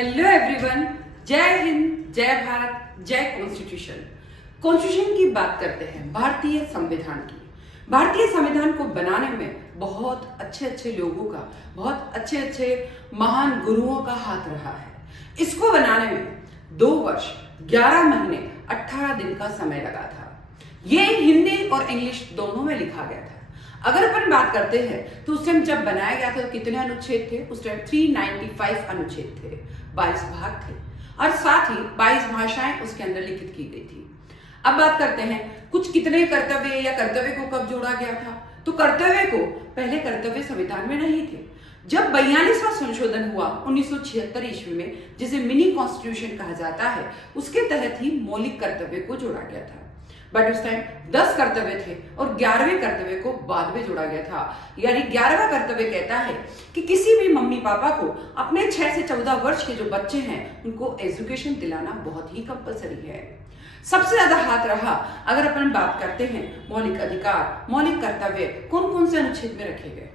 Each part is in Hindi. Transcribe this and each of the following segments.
हेलो एवरीवन, जय हिंद, जय भारत, जय कॉन्स्टिट्यूशन। कॉन्स्टिट्यूशन की बात करते हैं, भारतीय संविधान की। भारतीय संविधान को बनाने में बहुत अच्छे लोगों का, बहुत अच्छे महान गुरुओं का हाथ रहा है। इसको बनाने में 2 वर्ष 11 महीने 18 दिन का समय लगा था। ये हिंदी और इंग्लिश दोनों में लिखा गया था। अगर अपन बात करते हैं तो उस टाइम जब बनाया गया था तो कितने अनुच्छेद थे? उस टाइम 395 अनुच्छेद थे, 22 भाग थे और साथ ही 22 भाषाएं उसके अंदर लिखित की गई थी। अब बात करते हैं कुछ कितने कर्तव्य या कर्तव्य को कब जोड़ा गया था। तो कर्तव्य को पहले कर्तव्य संविधान में नहीं थे। जब 42वां संशोधन हुआ 1976 ईस्वी में, जिसे मिनी कॉन्स्टिट्यूशन कहा जाता है, उसके तहत ही मौलिक कर्तव्य को जोड़ा गया था। बट उस टाइम 10 कर्तव्य थे और 11वें कर्तव्य को बाद में जोड़ा गया था। यानी 11वां कर्तव्य कहता है कि किसी भी मम्मी पापा को अपने 6 से 14 वर्ष के जो बच्चे हैं उनको एजुकेशन दिलाना बहुत ही कंपलसरी है। सबसे ज्यादा हाथ रहा अगर अपन बात करते हैं मौलिक अधिकार, मौलिक कर्तव्य कौन कौन से अनुच्छेद में रखे गए।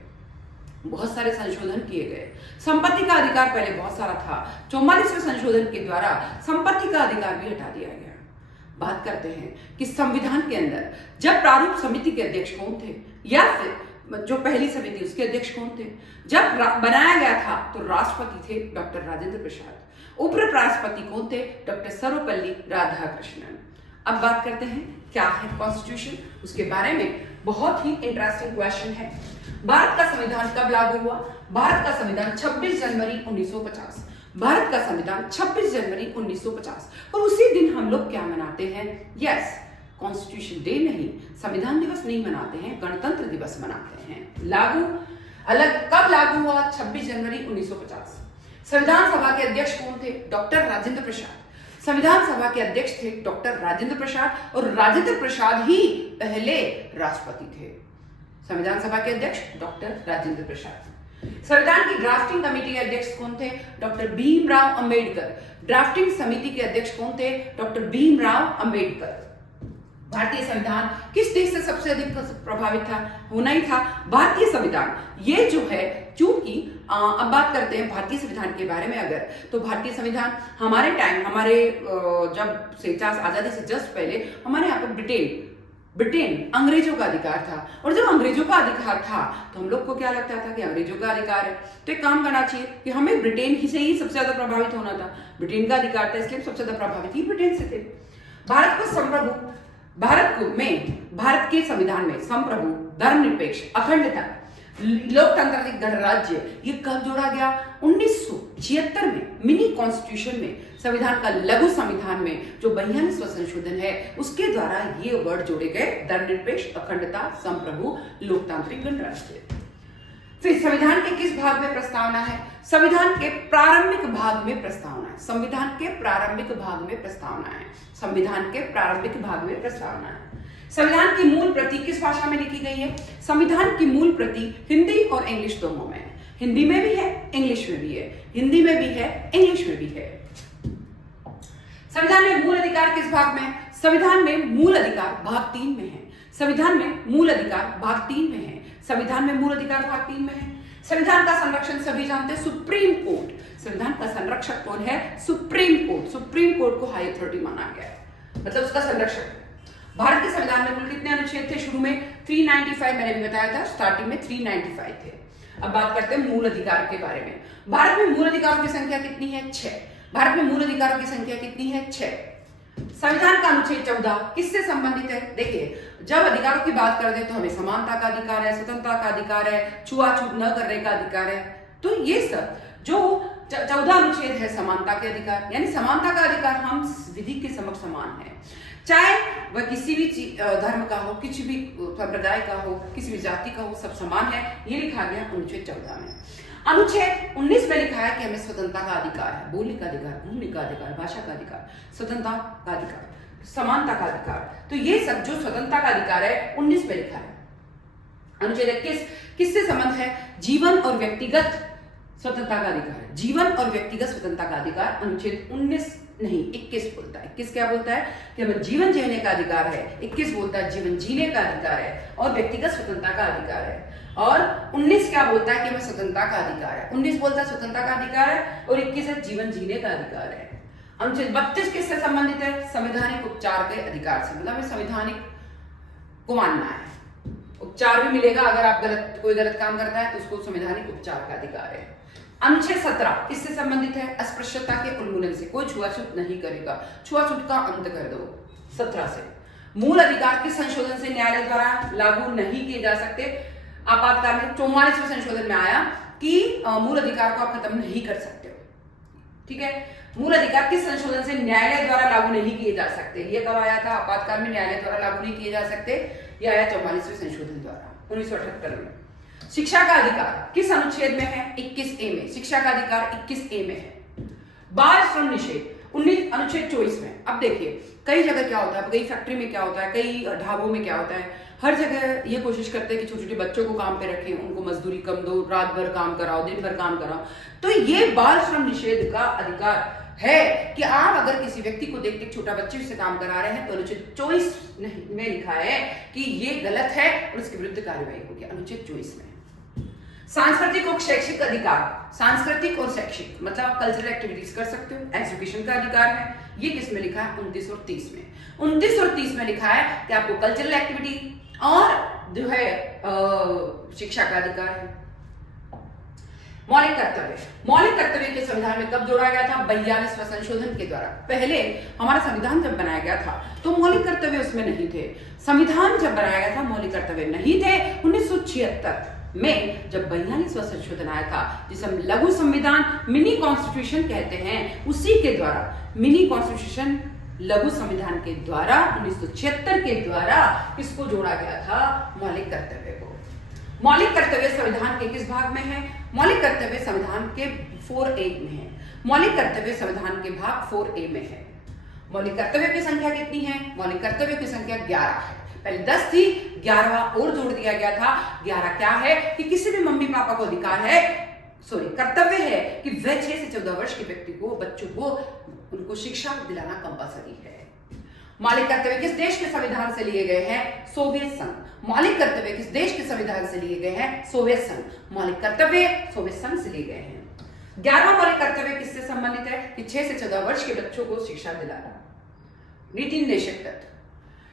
बहुत सारे संशोधन किए गए। संपत्ति का अधिकार पहले बहुत सारा था, 44वें संशोधन के द्वारा संपत्ति का अधिकार भी हटा दिया गया। बात करते हैं कि संविधान के अंदर जब प्रारूप समिति के अध्यक्ष कौन थे या फिर जो पहली समिति उसके अध्यक्ष कौन थे। जब बनाया गया था तो राष्ट्रपति थे डॉक्टर राजेंद्र प्रसाद, उपराष्ट्रपति कौन थे? डॉक्टर सर्वपल्ली राधाकृष्णन। अब बात करते हैं क्या है कॉन्स्टिट्यूशन, उसके बारे में बहुत ही इंटरेस्टिंग क्वेश्चन है। भारत का संविधान कब लागू हुआ? भारत का संविधान 26 जनवरी 1950। भारत का संविधान 26 जनवरी 1950 और उसी दिन हम लोग क्या मनाते हैं? यस, कॉन्स्टिट्यूशन डे नहीं, संविधान दिवस नहीं मनाते हैं, गणतंत्र दिवस मनाते हैं। लागू अलग कब लागू हुआ? 26 जनवरी 1950। संविधान सभा के अध्यक्ष कौन थे? डॉक्टर राजेंद्र प्रसाद। संविधान सभा के अध्यक्ष थे डॉक्टर राजेंद्र प्रसाद और राजेंद्र प्रसाद ही पहले राष्ट्रपति थे। संविधान सभा के अध्यक्ष डॉक्टर राजेंद्र प्रसाद। संविधान की ड्राफ्टिंग कमेटी के अध्यक्ष कौन थे? डॉक्टर भीमराव अंबेडकर। ड्राफ्टिंग समिति के अध्यक्ष कौन थे? डॉक्टर भीमराव अंबेडकर। भारतीय संविधान किस देश से सबसे अधिक प्रभावित था? होना ही था भारतीय संविधान। ये जो है, चूंकि अब बात करते हैं भारतीय संविधान के बारे में अगर, तो भारतीय संविधान हमारे टाइम, हमारे जब से आजादी से जस्ट पहले हमारे यहाँ पर ब्रिटेन अंग्रेजों का अधिकार था। और जब अंग्रेजों का अधिकार था तो हम लोग को क्या लगता था कि अंग्रेजों का अधिकार है तो एक काम करना चाहिए कि हमें ब्रिटेन ही से ही सबसे ज्यादा प्रभावित होना था। ब्रिटेन का अधिकार था इसलिए सबसे ज्यादा प्रभावित ही ब्रिटेन से थे। भारत को संप्रभु, भारत के संविधान में संप्रभु, धर्मनिरपेक्ष, अखंडता, लोकतांत्रिक गणराज्य ये कब जोड़ा गया? 1976 में मिनी कॉन्स्टिट्यूशन में, संविधान का लघु संविधान में जो 42वां संशोधन है उसके द्वारा ये वर्ड जोड़े गए, धर्मनिरपेक्ष, अखंडता, संप्रभु, लोकतांत्रिक गणराज्य। फिर संविधान के किस भाग में प्रस्तावना है? संविधान के प्रारंभिक भाग में प्रस्तावना है। संविधान के प्रारंभिक भाग में प्रस्तावना है। संविधान के प्रारंभिक भाग में प्रस्तावना है। संविधान की मूल प्रति किस भाषा में लिखी गई है? संविधान की मूल प्रति हिंदी और इंग्लिश दोनों में है। हिंदी में भी है, इंग्लिश में भी है। हिंदी में भी है, इंग्लिश में भी है। संविधान में मूल अधिकार किस भाग में है? संविधान में मूल अधिकार भाग 3 में है। संविधान में मूल अधिकार भाग 3 में है। संविधान में मूल अधिकार भाग 3 में है। संविधान का संरक्षण सभी जानते हैं, सुप्रीम कोर्ट। संविधान का संरक्षक कौन है? Supreme court. सुप्रीम कोर्ट को हाई अथॉरिटी माना गया है, मतलब उसका संरक्षक। भारत के संविधान में कुल कितने अनुच्छेद थे? शुरू में 395, मैंने भी बताया था, स्टार्टिंग में 395 थे। अब बात करते हैं मूल अधिकार के बारे में। भारत में मूल अधिकारों की संख्या कितनी है? 6। भारत में मूल अधिकारों की संख्या कितनी है? 6। संविधान का अनुच्छेद 14 किससे संबंधित है? देखिए, जब अधिकारों की बात करते हैं तो हमें समानता का अधिकार है, स्वतंत्रता का अधिकार है, छुआछूत न करने का अधिकार है। तो ये सब जो 14 अनुच्छेद है, समानता के अधिकार, यानी समानता का अधिकार, हम विधि के समक्ष समान है, चाहे वह किसी भी धर्म का हो, किसी भी संप्रदाय का हो, किसी भी जाति का हो, सब समान है। ये लिखा गया अनुच्छेद 14 में। अनुच्छेद 19 में लिखा है कि हमें स्वतंत्रता का अधिकार है, बोलने का अधिकार, घूमने का अधिकार, भाषा का अधिकार, स्वतंत्रता का अधिकार, समानता का अधिकार। तो ये सब जो स्वतंत्रता का अधिकार है 19 में लिखा है। अनुच्छेद 21 किससे संबंध है? जीवन और व्यक्तिगत स्वतंत्रता का अधिकार है। जीवन और व्यक्तिगत स्वतंत्रता का अधिकार अनुच्छेद 19 नहीं 21 बोलता है। 21 क्या बोलता है? कि हमें जीवन जीने का अधिकार है। 21 बोलता है जीवन जीने का अधिकार है और व्यक्तिगत स्वतंत्रता का अधिकार है। और 19 क्या बोलता है कि हमें स्वतंत्रता का अधिकार है। 19 बोलता है स्वतंत्रता का अधिकार है और 21 है जीवन जीने का अधिकार है। अनुच्छेद 32 किससे संबंधित है? संवैधानिक उपचार के अधिकार से, मतलब हमें संवैधानिक को मानना है, उपचार भी मिलेगा अगर आप कोई गलत काम करता है तो उसको संवैधानिक उपचार का अधिकार है। अनुच्छेद 17 किससे संबंधित है? अस्पृश्यता के उन्मूलन से, कोई छुआछूत नहीं करेगा, छुआछूत का अंत कर दो। 17 से मूल अधिकार के संशोधन से न्यायालय द्वारा लागू नहीं किए जा सकते। आपातकाल में 44वें संशोधन में आया कि मूल अधिकार को आप खत्म नहीं कर सकते हो, ठीक है। मूल अधिकार किस संशोधन से न्यायालय द्वारा लागू नहीं किए जा सकते? ये कब आया था? आपातकाल में न्यायालय द्वारा लागू नहीं किए जा सकते, यह आया 44वें संशोधन द्वारा 1978 में। शिक्षा का अधिकार किस अनुच्छेद में है? 21A में। शिक्षा का अधिकार 21A में है। बाल श्रम निषेध अनुच्छेद 24 में। अब देखिए कई जगह क्या होता है, कई फैक्ट्री में क्या होता है, कई ढाबों में क्या होता है, हर जगह ये कोशिश करते हैं कि छोटे छोटे बच्चों को काम पे रखें, उनको मजदूरी कम दो, रात भर काम कराओ, दिन भर काम कराओ। तो ये बाल श्रम निषेध का अधिकार है कि आप अगर किसी व्यक्ति को देखते छोटा बच्चे से काम करा रहे हैं तो अनुच्छेद 24 में लिखा है कि ये गलत है और उसके विरुद्ध कार्रवाई होगी, अनुच्छेद 24 में। सांस्कृतिक और शैक्षिक अधिकार, सांस्कृतिक और शैक्षिक मतलब आप कल्चरल एक्टिविटीज कर सकते हो, एजुकेशन का अधिकार है। ये किस में लिखा है? 29 और 30 में। 29 और 30 में लिखा है कि आपको कल्चरल एक्टिविटी और जो है शिक्षा का अधिकार है। मौलिक कर्तव्य, मौलिक कर्तव्य के संविधान में कब जोड़ा गया था? 42वें संशोधन के द्वारा। पहले हमारा संविधान जब बनाया गया था तो मौलिक कर्तव्य उसमें नहीं थे। संविधान जब बनाया गया था मौलिक कर्तव्य नहीं थे। 1976 में जब 42वां संशोधन आया था, जिसे हम लघु संविधान मिनी कॉन्स्टिट्यूशन कहते हैं, उसी के द्वारा मिनी कॉन्स्टिट्यूशन लघु संविधान के द्वारा 1976 के द्वारा किसको जोड़ा गया था? मौलिक कर्तव्य को। मौलिक कर्तव्य संविधान के किस भाग में है? मौलिक कर्तव्य संविधान के 4A में है। मौलिक कर्तव्य संविधान के भाग 4A में है। मौलिक कर्तव्य की संख्या कितनी है? मौलिक कर्तव्य की संख्या 11 है। पहले 10 थी, 11वां और जोड़ दिया गया था। 11 क्या है कि किसी भी मम्मी पापा को अधिकार है, कर्तव्य है कि वह 6 से 14 वर्ष के व्यक्ति को, बच्चों को उनको शिक्षा दिलाना कंपलसरी है। मौलिक कर्तव्य किस देश के संविधान से लिए गए हैं? सोवियत संघ। मौलिक कर्तव्य किस देश के संविधान से लिए गए हैं? सोवियत संघ। मौलिक कर्तव्य सोवियत संघ से लिए गए हैं। 11वां मौलिक कर्तव्य किससे संबंधित है? कि 6 से 14 वर्ष के बच्चों को शिक्षा दिलाना। नीति निर्देशक तत्व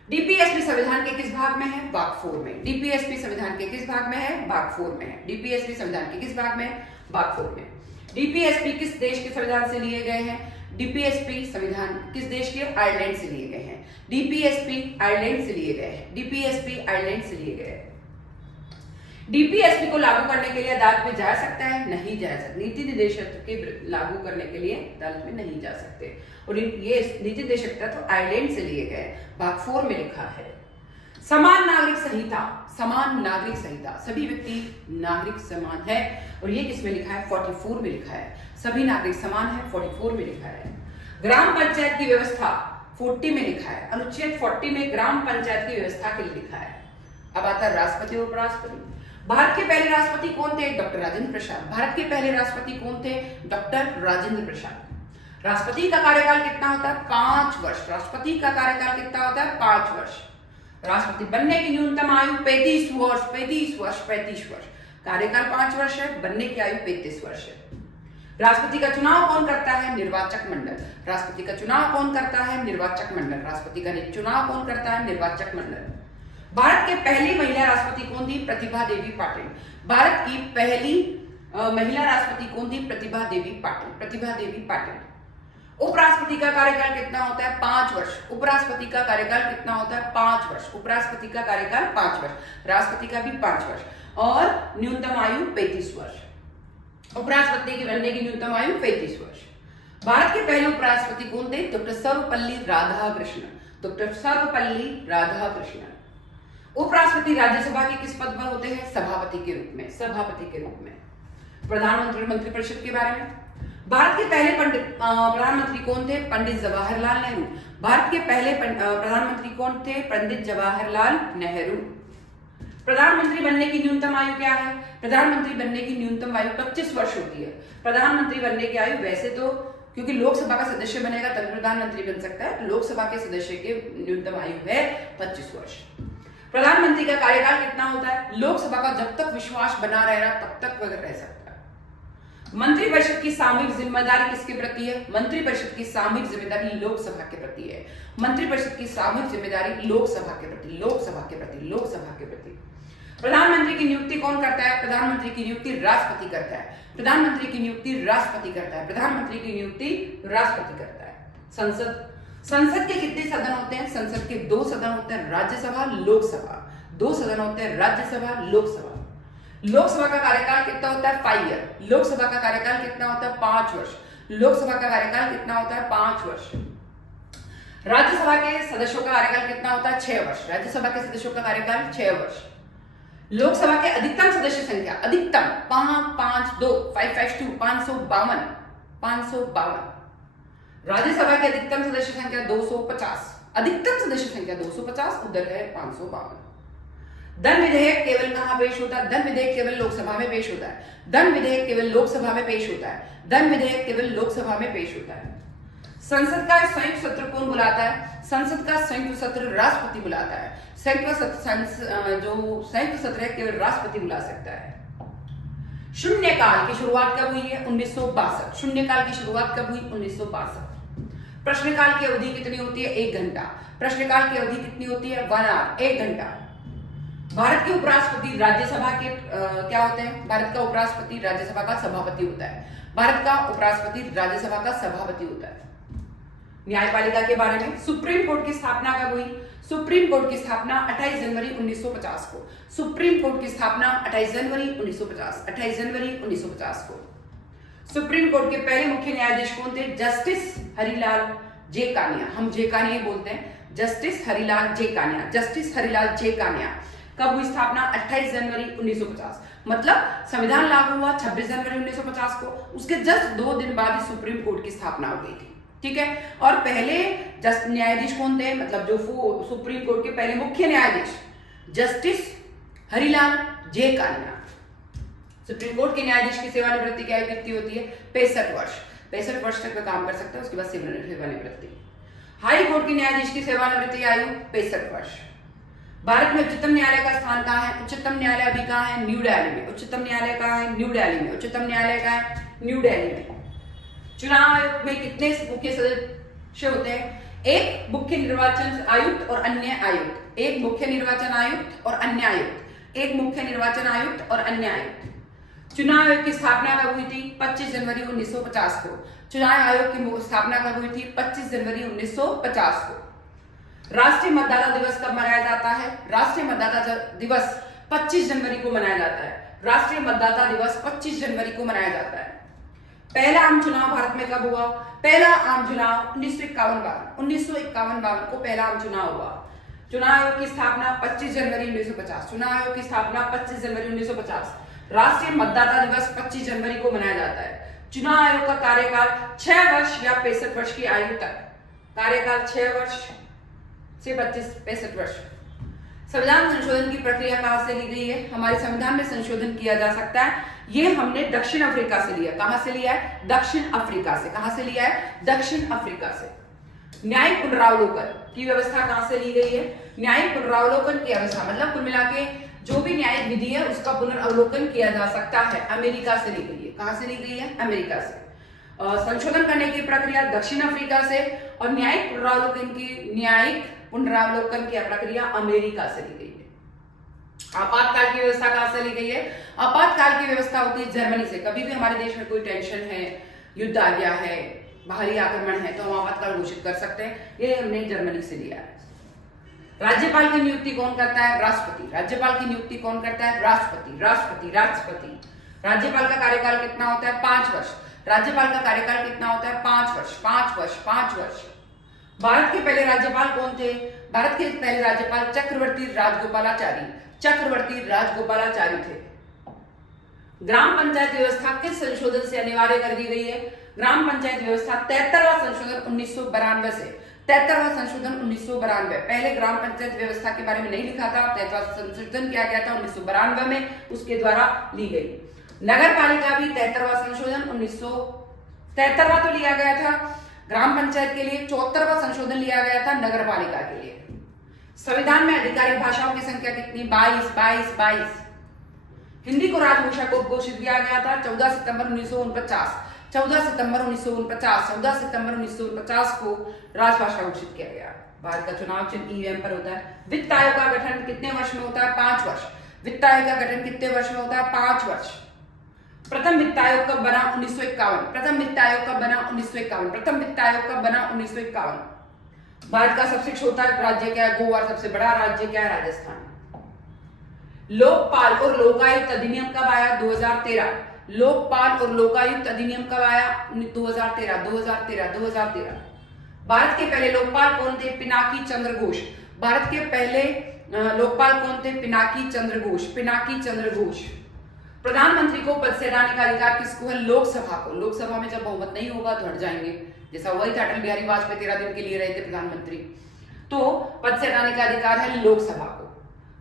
डीपीएसपी संविधान के किस भाग में है? भाग 4 में। डीपीएसपी संविधान के किस भाग में है? भाग 4 में है। डीपीएसपी संविधान के किस भाग में है? भाग 4 में। डीपीएसपी किस देश के संविधान से लिए गए हैं? डीपीएसपी संविधान किस देश के? आयरलैंड से लिए गए हैं। डीपीएसपी आयरलैंड से लिए गए हैं। डीपीएसपी आयरलैंड से लिए गए हैं। डीपीएसपी को लागू करने के लिए अदालत में जा सकता है? नहीं जा सकता। नीति निर्देशक के लागू करने के लिए अदालत में नहीं जा सकते। और ये नीति निर्देशक तत्व आयरलैंड से लिए गए, भाग 4 में लिखा है। समान नागरिक संहिता, समान नागरिक संहिता, सभी व्यक्ति नागरिक समान है और ये किसमें लिखा है? 44 में लिखा है। सभी नागरिक समान है, 44 में लिखा है। ग्राम पंचायत की व्यवस्था 40 में लिखा है। अनुच्छेद 40 में ग्राम पंचायत की व्यवस्था के लिए लिखा है। अब आता है राष्ट्रपति और उपराष्ट्रपति। भारत के पहले राष्ट्रपति कौन थे? डॉक्टर राजेंद्र प्रसाद। भारत के पहले राष्ट्रपति कौन थे? डॉक्टर राजेंद्र प्रसाद। राष्ट्रपति का कार्यकाल कितना होता है? 5 वर्ष। राष्ट्रपति का कार्यकाल कितना होता है? 5 वर्ष। राष्ट्रपति बनने की न्यूनतम आयु 35 वर्ष। 35 वर्ष, 35 वर्ष। कार्यकाल 5 वर्ष है, बनने की आयु 35 वर्ष है। राष्ट्रपति का चुनाव कौन करता है? निर्वाचक मंडल। राष्ट्रपति का चुनाव कौन करता है? निर्वाचक मंडल। राष्ट्रपति का चुनाव कौन करता है? निर्वाचक मंडल। भारत के पहली महिला राष्ट्रपति कौन थी? प्रतिभा देवी पाटिल। भारत की पहली महिला राष्ट्रपति कौन थी? प्रतिभा देवी पाटिल। प्रतिभा देवी पाटिल। उपराष्ट्रपति का कार्यकाल कितना होता है? 5 वर्ष। उपराष्ट्रपति का कार्यकाल कितना होता है? 5 वर्ष। उपराष्ट्रपति का कार्यकाल 5 वर्ष। राष्ट्रपति का भी 5 वर्ष और न्यूनतम आयु 35 वर्ष। उपराष्ट्रपति की बनने की न्यूनतम आयु 35 वर्ष। भारत के पहले उपराष्ट्रपति कौन थे? डॉक्टर सर्वपल्ली राधाकृष्णन। डॉक्टर सर्वपल्ली राधाकृष्णन। उपराष्ट्रपति राज्यसभा के किस पद पर होते हैं? सभापति के रूप में। सभापति के रूप में। प्रधानमंत्री मंत्रिपरिषद के बारे में, भारत के पहले प्रधानमंत्री कौन थे? पंडित जवाहरलाल नेहरू। भारत के पहले प्रधानमंत्री कौन थे? पंडित जवाहरलाल नेहरू। प्रधानमंत्री बनने की न्यूनतम आयु क्या है? प्रधानमंत्री बनने की न्यूनतम आयु 25 वर्ष होती है। प्रधानमंत्री बनने की आयु वैसे तो क्योंकि लोकसभा का सदस्य बनेगा तभी प्रधानमंत्री बन सकता है, लोकसभा के सदस्य की न्यूनतम आयु है 25 वर्ष। प्रधानमंत्री का कार्यकाल कितना होता है? लोकसभा का जब तक विश्वास बना रहेगा तब तक वह रह सकता है। मंत्रिपरिषद की सामूहिक जिम्मेदारी किसके प्रति है? मंत्रिपरिषद की सामूहिक जिम्मेदारी लोकसभा के प्रति है। मंत्रिपरिषद की सामूहिक जिम्मेदारी लोकसभा के प्रति, लोकसभा के प्रति, लोकसभा के प्रति। प्रधानमंत्री की नियुक्ति कौन करता है? प्रधानमंत्री की नियुक्ति राष्ट्रपति करता है। प्रधानमंत्री की नियुक्ति राष्ट्रपति करता है। प्रधानमंत्री की नियुक्ति राष्ट्रपति करता है। संसद, संसद के कितने सदन होते हैं? संसद के 2 सदन होते हैं, राज्यसभा, लोकसभा। 2 सदन होते हैं, राज्यसभा, लोकसभा। लोकसभा का कार्यकाल कितना होता है? 5 ईयर। लोकसभा का कार्यकाल कितना होता है? 5 वर्ष। लोकसभा का कार्यकाल कितना होता है? 5 वर्ष। राज्यसभा के सदस्यों का कार्यकाल कितना होता है? 6 वर्ष। राज्यसभा के सदस्यों का कार्यकाल 6 वर्ष। लोकसभा के अधिकतम सदस्य संख्या, अधिकतम 552, 552, 552। राज्यसभा की अधिकतम सदस्य संख्या 250, अधिकतम सदस्य संख्या 250, उधर है 552। धन विधेयक केवल कहां पेश होता है? धन विधेयक केवल लोकसभा में पेश होता है। धन विधेयक केवल लोकसभा में पेश होता है। धन विधेयक केवल लोकसभा में पेश होता है। संसद का संयुक्त सत्र कौन बुलाता है? संसद का संयुक्त सत्र राष्ट्रपति बुलाता है। संयुक्त सत्र है केवल राष्ट्रपति बुला सकता है। शून्यकाल की शुरुआत कब हुई है? 1962। शून्यकाल की शुरुआत कब हुई? 1962। प्रश्नकाल की अवधि कितनी होती है? 1 घंटा। प्रश्नकाल की अवधि कितनी होती है? 1 आवर, 1 घंटा। भारत के उपराष्ट्रपति राज्यसभा के क्या होते हैं? भारत का उपराष्ट्रपति राज्यसभा का सभापति होता है। भारत का उपराष्ट्रपति राज्यसभा का सभापति होता है। न्यायपालिका के बारे में, सुप्रीम कोर्ट की स्थापना कब हुई? सुप्रीम कोर्ट की स्थापना 28 जनवरी 1950 को। सुप्रीम कोर्ट की स्थापना 28 जनवरी 1950, 28 जनवरी 1950 को। सुप्रीम कोर्ट के पहले मुख्य न्यायाधीश कौन थे? जस्टिस हरिलाल जे कानिया। हम जे कानिया बोलते हैं, जस्टिस हरिलाल जे कानिया। जस्टिस हरिलाल जे कानिया। कब हुई स्थापना? 28 जनवरी 1950। मतलब संविधान लागू हुआ 26 जनवरी 1950 को, उसके जस्ट 2 दिन बाद ही सुप्रीम कोर्ट की स्थापना हो गई थी। ठीक है। और पहले न्यायाधीश कौन थे? मतलब जो सुप्रीम कोर्ट के पहले मुख्य न्यायाधीश जस्टिस हरिलाल जे कानिया। सुप्रीम कोर्ट के न्यायाधीश की सेवानिवृत्ति की आयु कितनी होती है? 65 वर्ष। 65 वर्ष तक वह काम कर सकते हैं, उसके बाद सेवानिवृत्ति। हाई कोर्ट के न्यायाधीश की सेवानिवृत्ति आयु 65 वर्ष। भारत में उच्चतम न्यायालय का स्थान कहाँ है? उच्चतम न्यायालय अभी कहाँ है? न्यू दिल्ली में। उच्चतम न्यायालय कहाँ है? न्यू दिल्ली में। उच्चतम न्यायालय कहाँ है? न्यू दिल्ली में। चुनाव आयोग में कितने मुख्य सदस्य होते हैं? एक मुख्य निर्वाचन आयुक्त और अन्य आयुक्त। एक मुख्य निर्वाचन आयुक्त और अन्य आयुक्त। एक मुख्य निर्वाचन आयुक्त और अन्य आयुक्त। चुनाव आयोग की स्थापना कब हुई थी? 25 जनवरी 1950 को। चुनाव आयोग की स्थापना कब हुई थी? 25 जनवरी 1950 को। राष्ट्रीय मतदाता दिवस कब मनाया जाता है? राष्ट्रीय मतदाता दिवस 25 जनवरी को मनाया जाता है। राष्ट्रीय मतदाता दिवस 25 जनवरी को मनाया जाता है। पहला आम चुनाव भारत में कब हुआ? पहला आम चुनाव 1951 को पहला आम चुनाव हुआ। चुनाव आयोग की स्थापना 25 जनवरी 1950। चुनाव आयोग की स्थापना 25 जनवरी 1950। राष्ट्रीय मतदाता दिवस 25 जनवरी को मनाया जाता है। चुनाव आयोग का कार्यकाल 6 वर्ष या 65 वर्ष की आयु तक। कार्यकाल 6 वर्ष से 65 वर्ष। संविधान संशोधन की प्रक्रिया कहां से ली गई है? हमारे संविधान में संशोधन किया जा सकता है, ये हमने दक्षिण अफ्रीका से लिया। कहां से लिया है? दक्षिण अफ्रीका से। कहां से लिया है? दक्षिण अफ्रीका से। न्यायिक पुनरावलोकन की व्यवस्था कहां से ली गई है? न्यायिक पुनरावलोकन की व्यवस्था मतलब कुल मिला के जो भी न्यायिक विधि है उसका पुनरावलोकन किया जा सकता है, अमेरिका से ली गई है। कहां से ली गई है? अमेरिका से। संशोधन करने की प्रक्रिया दक्षिण अफ्रीका से, और न्यायिक पुनरावलोकन की प्रक्रिया अमेरिका से ली गई है। आपातकाल की व्यवस्था कहां से ली गई है? आपातकाल की व्यवस्था होती है जर्मनी से। कभी भी हमारे देश में कोई टेंशन है, युद्ध आ गया है, बाहरी आक्रमण है, तो हम आपातकाल घोषित कर सकते हैं। ये हमने जर्मनी से लिया है। राज्यपाल की नियुक्ति कौन करता है? राष्ट्रपति। राज्यपाल की नियुक्ति कौन करता है? राष्ट्रपति। राज्यपाल का कार्यकाल कितना होता है? 5 वर्ष। राज्यपाल का कार्यकाल कितना होता है? 5 वर्ष। 5 वर्ष। भारत के पहले राज्यपाल कौन थे? भारत के पहले राज्यपाल चक्रवर्ती राजगोपालाचारी थे। ग्राम पंचायत व्यवस्था किस संशोधन से अनिवार्य कर दी गई है? ग्राम पंचायत व्यवस्था 73वां संशोधन 1992 से। 73वां संशोधन 1992। पहले ग्राम पंचायत व्यवस्था के बारे में नहीं लिखा था, 73वां संशोधन किया गया था 1992 में, उसके द्वारा ली गई। नगर पालिका भी 73वां संशोधन 73वां तो लिया गया था ग्राम पंचायत के लिए, 74वां संशोधन लिया गया था नगर पालिका के लिए। संविधान में आधिकारिक भाषाओं की संख्या कितनी? 22। हिंदी को राजभाषा को घोषित किया गया था 14 सितंबर 1949। 14 सितंबर 1949 को राजभाषा घोषित किया गया। भारत का चुनाव चिन्ह ईवीएम पर होता है। वित्त आयोग का गठन कितने वर्ष में होता है? 5 वर्ष। वित्त आयोग का गठन कितने वर्ष में होता है? 5 वर्ष। प्रथम वित्त आयोग कब बना? 1951। प्रथम वित्त आयोग कब बना? 1951। प्रथम वित्त आयोग कब बना? 1951। भारत का सबसे छोटा राज्य क्या है? गोवा। सबसे बड़ा राज्य क्या है? राजस्थान। लोकपाल और लोकायुक्त अधिनियम कब आया? 2013। लोकपाल और लोकायुक्त अधिनियम कब आया? 2013। भारत के पहले लोकपाल कौन थे? पिनाकी चंद्र घोष। भारत के पहले लोकपाल कौन थे? पिनाकी चंद्र घोष। प्रधानमंत्री को पद से हटाने का अधिकार किसको है? लोकसभा को। लोकसभा में जब बहुमत नहीं होगा तो हट जाएंगे, जैसा वही था अटल बिहारी वाजपेयी 13 दिन के लिए रहे थे प्रधानमंत्री। तो पद से हटाने का अधिकार है लोकसभा को।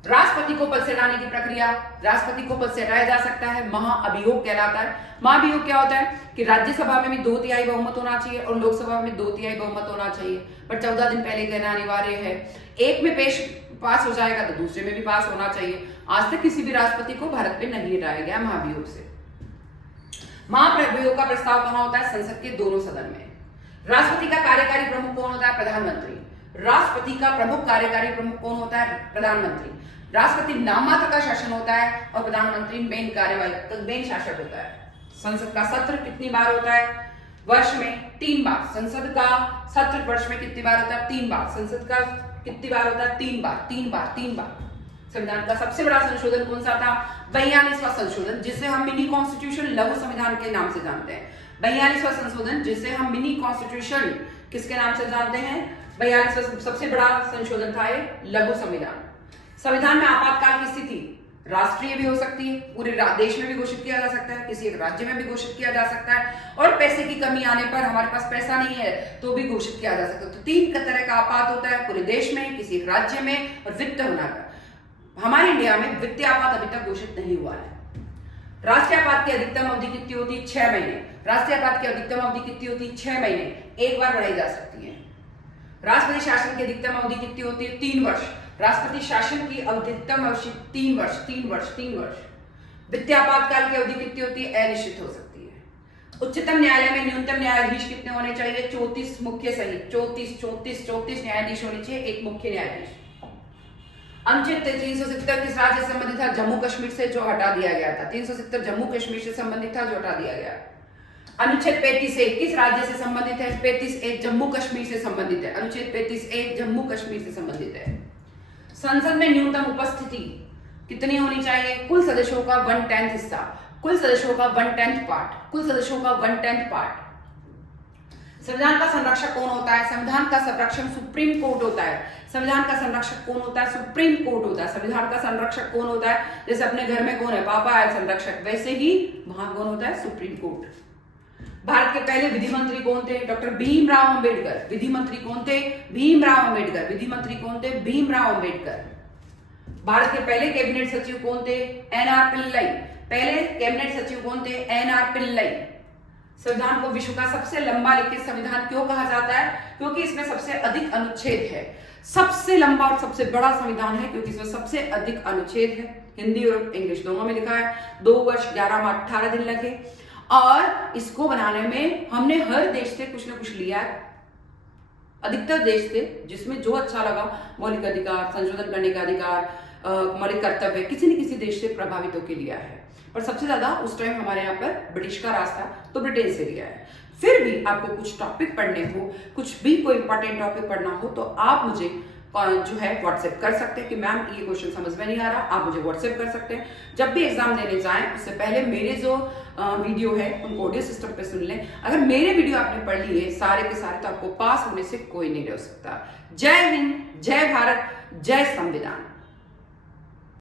राष्ट्रपति को पद से हटाने की प्रक्रिया, राष्ट्रपति को पद से हटाया जा सकता है, महाअभियोग कहलाता है। महाअभियोग क्या होता है कि राज्यसभा में भी 2/3 बहुमत होना चाहिए और लोकसभा में 2/3 बहुमत होना चाहिए, पर 14 दिन पहले कहना अनिवार्य है। एक में पास हो जाएगा तो दूसरे में भी पास होना चाहिए। आज तक किसी भी राष्ट्रपति को भारत में नहीं हटाया गया महाभियोग से। महाभियोग का प्रस्ताव कहां होता है? संसद के दोनों सदन में। राष्ट्रपति का कार्यकारी प्रमुख कौन होता है? प्रधानमंत्री। राष्ट्रपति का प्रमुख कार्यकारी प्रमुख कौन होता है? प्रधानमंत्री। राष्ट्रपति नाममात्र का शासन होता है और प्रधानमंत्री मेन शासक होता है। संसद का सत्र कितनी बार होता है? वर्ष में 3 बार। संसद का सत्र वर्ष में कितनी बार होता है? 3 बार। संसद का कितनी बार होता है? 3 बार। संविधान का सबसे बड़ा संशोधन कौन सा था? 42वां संशोधन, जिसे हम मिनी कॉन्स्टिट्यूशन लघु संविधान के नाम से जानते हैं। 42वां संशोधन जिसे हम मिनी कॉन्स्टिट्यूशन किसके नाम से जानते हैं? 42वां सबसे बड़ा संशोधन था ये लघु संविधान। संविधान में आपातकाल की स्थिति राष्ट्रीय भी हो सकती है, पूरे देश में भी घोषित किया जा सकता है, किसी एक राज्य में भी घोषित किया जा सकता है, और पैसे की कमी आने पर हमारे पास पैसा नहीं है तो भी घोषित किया जा सकता है। तो 3 तरह का आपात होता है, पूरे देश में, किसी एक राज्य में और वित्त होना का। हमारे इंडिया में वित्तीय आपात अभी तक घोषित नहीं हुआ है। राष्ट्रीय आपात की अधिकतम अवधि कितनी होती है? 6 महीने। राष्ट्रीय आपात की अधिकतम अवधि कितनी होती है? 6 महीने, एक बार बढ़ाई जा सकती है। राष्ट्रपति शासन की अधिकतम अवधि कितनी होती है? 3 वर्ष। राष्ट्रपति शासन की अधिकतम अवधि 3 वर्ष। वित्तीय आपातकाल की अवधि कितनी होती है? अनिश्चित हो सकती है। उच्चतम न्यायालय में न्यूनतम न्यायाधीश कितने होने चाहिए? 34 मुख्य सहित 34 न्यायाधीश होने चाहिए, एक मुख्य न्यायाधीश। अनुच्छेद 370 किस राज्य से संबंधित था? जम्मू कश्मीर से, जो हटा दिया गया था। 370 जम्मू कश्मीर से संबंधित था, जो हटा दिया गया। अनुच्छेद 35A किस राज्य से संबंधित है? 35A जम्मू कश्मीर से संबंधित है। अनुच्छेद 35A जम्मू कश्मीर से संबंधित है। संसद में न्यूनतम उपस्थिति कितनी होनी चाहिए? कुल सदस्यों का 1/10 हिस्सा, कुल सदस्यों का 1/10 पार्ट। संविधान का संरक्षक कौन होता है? संविधान का संरक्षण सुप्रीम कोर्ट होता है। संविधान का संरक्षक कौन होता है? सुप्रीम कोर्ट होता है। संविधान का संरक्षक कौन होता है? जैसे अपने घर में कौन है? पापा है संरक्षक, वैसे ही वहां कौन होता है? Supreme court. भारत के पहले विधि मंत्री कौन थे? डॉक्टर भीमराव अंबेडकर। विधि मंत्री कौन थे? भीमराव अंबेडकर। विधि मंत्री कौन थे? भीमराव अंबेडकर। भारत के पहले कैबिनेट सचिव कौन थे? एनआर पिल्लई। पहले कैबिनेट सचिव कौन थे? एनआर पिल्लई। संविधान को विश्व का सबसे लंबा लिखित संविधान क्यों कहा जाता है? क्योंकि इसमें सबसे अधिक अनुच्छेद है। सबसे लंबा और सबसे बड़ा संविधान है क्योंकि इसमें सबसे अधिक अनुच्छेद है। हिंदी और इंग्लिश दोनों में लिखा है। 2 वर्ष 11 माह 18 दिन लगे और इसको बनाने में हमने हर देश से कुछ ना कुछ लिया है, अधिकतर देश से, जिसमें जो अच्छा लगा, मौलिक अधिकार, संशोधन करने का अधिकार, मौलिक कर्तव्य, किसी न किसी देश से प्रभावित होकर लिया है। पर सबसे ज्यादा उस टाइम हमारे यहाँ पर ब्रिटिश का राज था तो ब्रिटेन से लिया है। फिर भी आपको कुछ टॉपिक पढ़ने हो, कुछ भी कोई इंपॉर्टेंट टॉपिक पढ़ना हो तो आप मुझे जो है व्हाट्सएप कर सकते हैं कि मैम ये क्वेश्चन समझ में नहीं आ रहा, आप मुझे व्हाट्सएप कर सकते हैं। जब भी एग्जाम देने जाएं उससे पहले मेरे जो वीडियो है उनको ऑडियो सिस्टम पे सुन लें। अगर मेरे वीडियो आपने पढ़ लिए सारे के सारे तो आपको पास होने से कोई नहीं रोक सकता। जय हिंद, जय भारत, जय संविधान।